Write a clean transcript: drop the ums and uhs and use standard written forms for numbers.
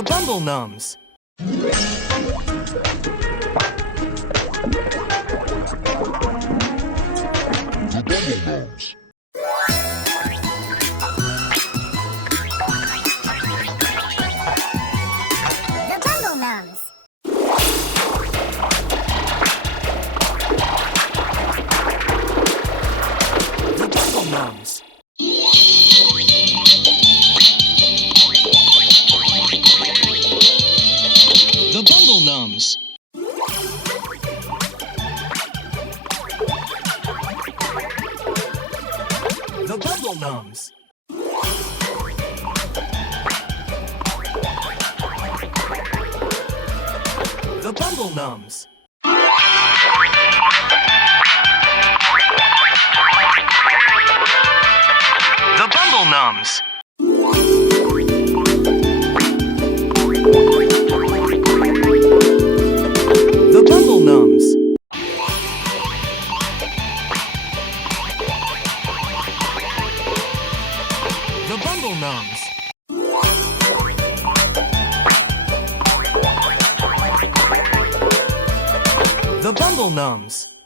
The Bumble Numbs. The Bumble Numbs. The Bumble Numbs. The Bumble Numbs. The Bumble Numbs. The Bumble Numbs. The Bumble Numbs. The Bumble Numbs. The Bumble Numbs. The Bumble Numbs. The Bumble Numbs.